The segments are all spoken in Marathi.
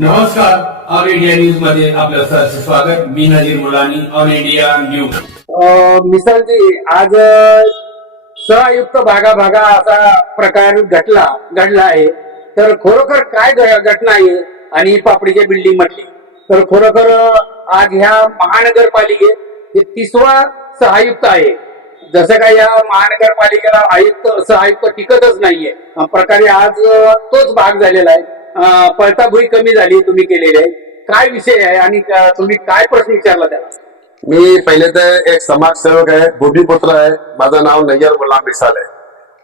नमस्कार ऑल इंडिया न्यूजमध्ये आपलं सहर्ष स्वागत. मी Najir Mulani all India news मिसालजी आज सहयुक्त भागा भागा असा प्रकार घडला घडला आहे. तर खरोखर काय घटना आहे आणि पापडीच्या बिल्डिंग म्हटली? तर खरोखर आज ह्या महानगरपालिकेत हे तिसवा सहायुक्त आहे. जसं काय या महानगरपालिकेला आयुक्त सहायुक्त टिकतच नाहीये. प्रकारे आज तोच भाग झालेला आहे. पळताभुई कमी झाली तुम्ही केलेली आहे. काय विषय आहे आणि तुम्ही काय प्रश्न विचारला त्याला? मी पहिले तर एक समाजसेवक आहे भूमिपुत्र आहे. माझं नाव नय्यर गुलाम मिसाल आहे.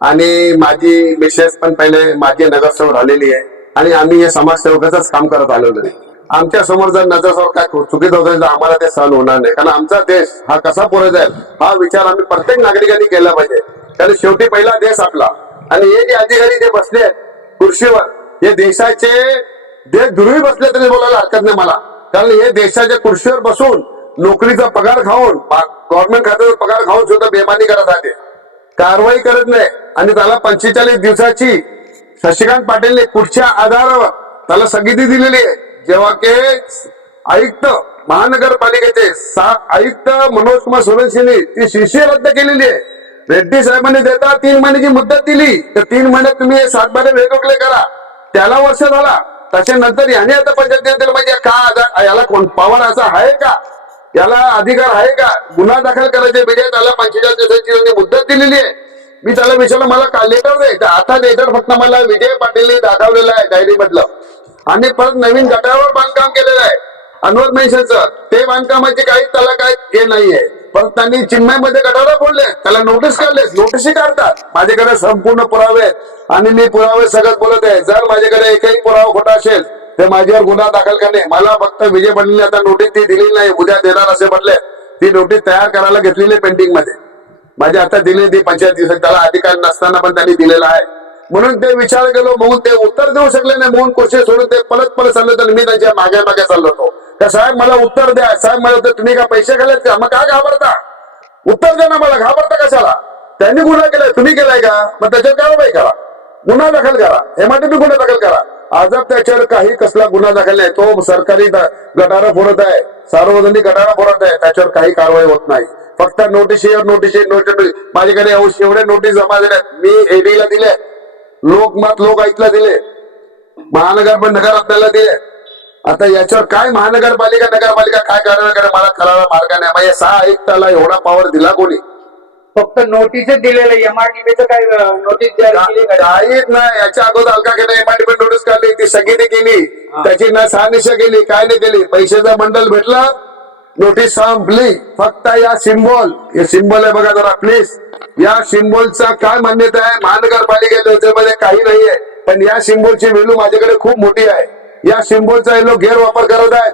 आणि माझी मिसेस पण पहिले माझी नगरसेवक राहिलेली आहे. आणि आम्ही हे समाजसेवकाच काम करत आलेलो आहे. आमच्यासमोर जर नजरसमोर काय चुकीचं होतं तर आम्हाला ते सहन होणार नाही. कारण आमचा देश हा कसा पुढे जाईल हा विचार आम्ही प्रत्येक नागरिकांनी केला पाहिजे. कारण शेवटी पहिला देश आपला. आणि हे जे अधिकारी जे बसले आहेत खुर्शीवर हे देशाचे देश दुर्वी बसले तरी बोलायला हरकत नाही मला. कारण हे देशाच्या खुर्शीवर बसून नोकरीचा पगार खाऊन गव्हर्नमेंट खात्याचा पगार खाऊन सुद्धा बेमानी करत आहे कारवाई करत नाही. आणि त्याला पंचेचाळीस दिवसाची शशिकांत पाटीलने कुठच्या आधारावर त्याला स्थगिती दिलेली आहे. जेव्हा की आयुक्त महानगरपालिकेचे सा आयुक्त मनोज कुमार सोलंकीने ती शिष्य रद्द केलेली आहे. रेड्डी साहेबांनी देता तीन महिन्याची मुदत दिली. तर तीन महिन्यात तुम्ही हे सात वेगवेगळे करा. त्याला वर्ष झाला. त्याच्यानंतर याने आता पंचायत दिलं म्हणजे का याला कोण? पॉवर असा आहे का? याला अधिकार आहे का? गुन्हा दाखल करायचे मीडिया त्याला पंचेचाळीस दिवसाची त्यांनी मुदत दिलेली आहे. मी त्याला विचारलं मला का लेटर द्यायचं तर आता लेटर फक्त मला विजय पाटील दाखवलेलं आहे डायरी मधलं. आणि परत नवीन गटावर बांधकाम केलेलं आहे. अनवर मेन्शनचं ते बांधकामाचे काही त्याला काय हे नाहीये. परत त्यांनी चिन्मयमध्ये गटाला बोलले. त्याला नोटीस काढले. नोटीसही काढतात. माझ्याकडे संपूर्ण पुरावे आहेत. आणि मी पुरावे सगळं बोलत आहे. जर माझ्याकडे एकही पुरावा खोटा असेल तर माझ्यावर गुन्हा दाखल करणे. मला फक्त विजय पाटीलने आता नोटीस ती दिलेली नाही. उद्या देणार असे म्हटले. ती नोटीस तयार करायला घेतलेली पेंटिंगमध्ये. माझी आता दिली ती पंचायत दिवसात त्याला अधिकार नसताना पण त्यांनी दिलेला आहे. म्हणून ते विचार केलो. म्हणून ते उत्तर देऊ शकले नाही. म्हणून कोशिश सोडून ते परत परत चालले. तर मी त्यांच्या मागे मागे चाललो होतो. का साहेब मला उत्तर द्या. साहेब मला तर तुम्ही का पैसे खाल्लेत का? मग काय घाबरता? उत्तर द्या ना मला. घाबरता कशाला? त्यांनी गुन्हा केलाय तुम्ही केलाय का? मग त्याच्यावर कारवाई करा? गुन्हा दाखल करा. एमआयटीपी गुन्हा दाखल करा. आजच त्याच्यावर काही कसला गुन्हा दाखल नाही. तो सरकारी गटारा फोडत आहे. सार्वजनिक गटारा फोडत आहे. त्याच्यावर काही कारवाई होत नाही. फक्त नोटीसवर नोटीस नोटीस माझ्याकडे एवढे एवढे नोटीस जमा झाल्या मी एडीला दिले. लोकमत लोक ऐकला दिले. महानगर पण नगर आपल्याला दिले. आता याच्यावर काय महानगरपालिका नगरपालिका काय करणार करे मला कळायला मार्ग नाही. म्हणजे सहा आयुक्ताला एवढा पॉवर दिला कोणी? फक्त नोटीस दिलेलं एमआरटीपीचं काय नोटीस जारी केली का? काहीच नाही. याच्या अगोदर अलका केलं एमआयडीपी नोटीस काढली. ती स्थगिती केली. त्याची ना सहानिशा केली. काय नाही केली. पैशाचा बंडल भेटला. नोटीस संपली. फक्त या सिम्बॉल हे सिम्बॉल आहे बघा जरा प्लीज या सिम्बॉलचा काय मान्यता आहे? महानगरपालिकेच्या योजनेमध्ये काही नाहीये. पण या सिम्बॉलची व्हॅल्यू माझ्याकडे खूप मोठी आहे. या सिम्बॉलचा हे लोक गैरवापर करत आहेत.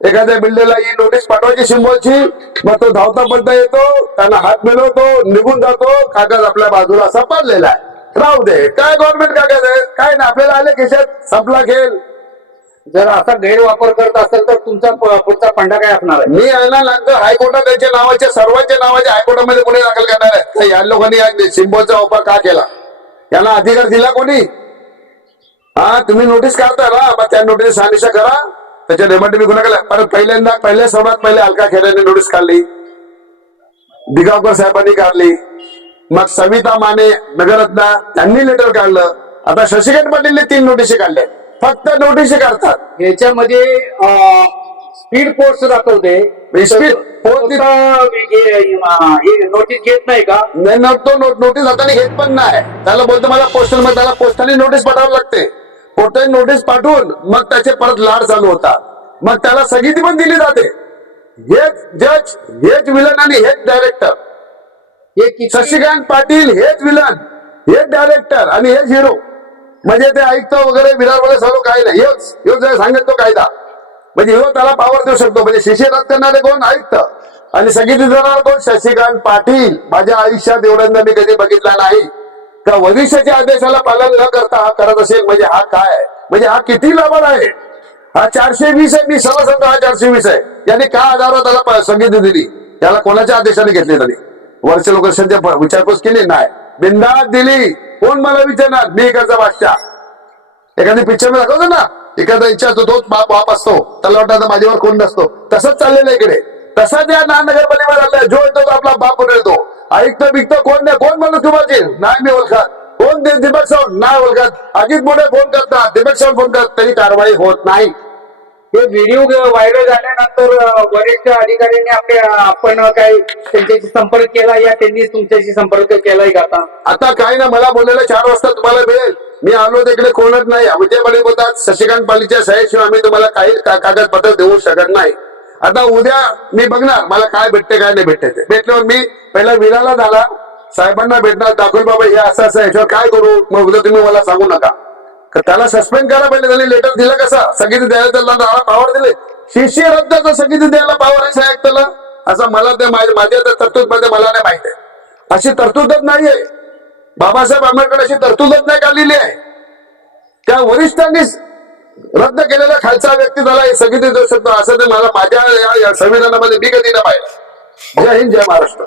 एखाद्या बिल्डरला ही नोटीस पाठवायची सिम्बॉलची मग तो धावता पडता येतो त्यांना हात मिळवतो निघून जातो कागद आपल्या बाजूला असा पडलेला आहे. राहू दे काय गव्हर्नमेंट कागद आहे? काय ना आपल्याला आले खिशात संपला खेळ. जर असा गैरवापर करत असेल तर तुमचा पुढचा पंडा काय असणार आहे? मी यायला लागतो हायकोर्टात त्यांच्या नावाचे सर्वांच्या नावाचे हायकोर्टामध्ये गुन्हे दाखल करणार आहे या लोकांनी या सिम्बॉलचा वापर का केला? यांना अधिकार दिला कोणी? हा तुम्ही नोटीस काढता ना मग त्या नोटीस सहानिशा करा. त्याच्या डेमंट मी गुन्हा केला. परत पहिल्यांदा पहिल्या सर्वात पहिले अलका खेड्याने नोटीस काढली. दिगावकर साहेबांनी काढली. मग सविता माने नगररत्ना त्यांनी लेटर काढलं. आता शशिकांत पाटीलने तीन नोटीस काढल्या फक्त नोटीस काढतात. याच्यामध्ये स्पीड पोस्ट दाखवते post- नोटीस घेत नाही का? नाही तो नोटीस हाताने घेत पण नाही. त्याला बोलतो मला पोस्टलमध्ये त्याला पोस्टाने नोटीस पाठवावी लागते. पोस्टाने नोटीस पाठवून मग त्याचे परत लाड चालू होतात. मग त्याला स्थगिती पण दिली जाते. हेच जज हेच विलन आणि हेच डायरेक्टर किती शशिकांत पाटील हेच विलन हेच डायरेक्टर आणि हेच हिरो म्हणजे ते आयुक्त वगैरे विरार वगैरे सर्व काही नाही हेच सांगत तो कायदा. म्हणजे ह्यो त्याला पावर देऊ शकतो. म्हणजे रद्द करणारे कोण? आयुक्त. आणि संगीत देणार कोण? शशिकांत पाटील. माझ्या आयुष्यात एवढ्यांदा मी कधी बघितला नाही. का वरिष्ठाच्या आदेशाला पालन न करता हा करत असेल? म्हणजे हा काय? आहे? म्हणजे हा किती लाभार आहे? हा चारशे वीस आहे. मी सर्व सांगतो हा चारशे वीस आहे. याने का आधारावर त्याला संगीत दिली त्याला कोणाच्या आदेशाने घेतली त्यांनी वर्ष लोक सध्या विचारपूस केली नाही. बिंदात दिली. कोण मला विचारणार? मी इकडचा बादशाह एखादी पिक्चर दाखवतो ना? एखादा इच्छा असतो तोच बाप बाप असतो. त्याला वाटतं माझ्यावर कोण नसतो. तसंच चाललेलं इकडे. तसाच या महानगरपालिकेवर आलाय जो येतो तो आपला बाप येतो ऐकतं बिकतं कोण नाही? कोण म्हणून तुम्हाला नाही मी ओळखत. कोण दीपक सावंत? नाही ओळखत. अजित मोठे फोन करतात. दीपक सावंत फोन करतात. तरी कारवाई होत नाही. हे व्हिडिओ व्हायरल झाल्यानंतर वरिष्ठ अधिकाऱ्यांनी आपल्या आपण काही त्यांच्याशी संपर्क केला या त्यांनी तुमच्याशी संपर्क केलाय का आता? आता काय ना मला बोललेलं चार वाजता तुम्हाला मिळेल. मी आलो तिकडे कोणच नाही. पाटील बोलतात शशिकांत पालीच्या सह्याशिवाय आम्ही तुम्हाला काही कागदपत्र देऊ शकत नाही. आता उद्या मी बघणार मला काय भेटते काय नाही भेटते ते. भेटल्यावर मी पहिला विराला झाला. साहेबांना भेटणार. दाखल बाबा हे असं असं याच्यावर काय करू? मग उद्या तुम्ही मला सांगू नका. त्याला सस्पेंड करायला पाहिजे. त्यांनी लेटर दिलं कसा? संगीत द्यायला त्याला पावर दिले. शिष्य रद्दाचं संगीत द्यायला पावर आहे साहेब त्याला. असं मला ते माझ्या तरतूदमध्ये तरतूदमध्ये मला नाही माहीत आहे. अशी तरतूदच नाहीये. बाबासाहेब आंबेडकर अशी तरतूदच नाही काढलेली आहे. त्या वरिष्ठांनी रद्द केलेला खालचा व्यक्ती झाला हे सगळी देऊ शकतो. असं ते मला माझ्या या- संविधानामध्ये मी कधी नाही पाहिलं. जय हिंद जय महाराष्ट्र.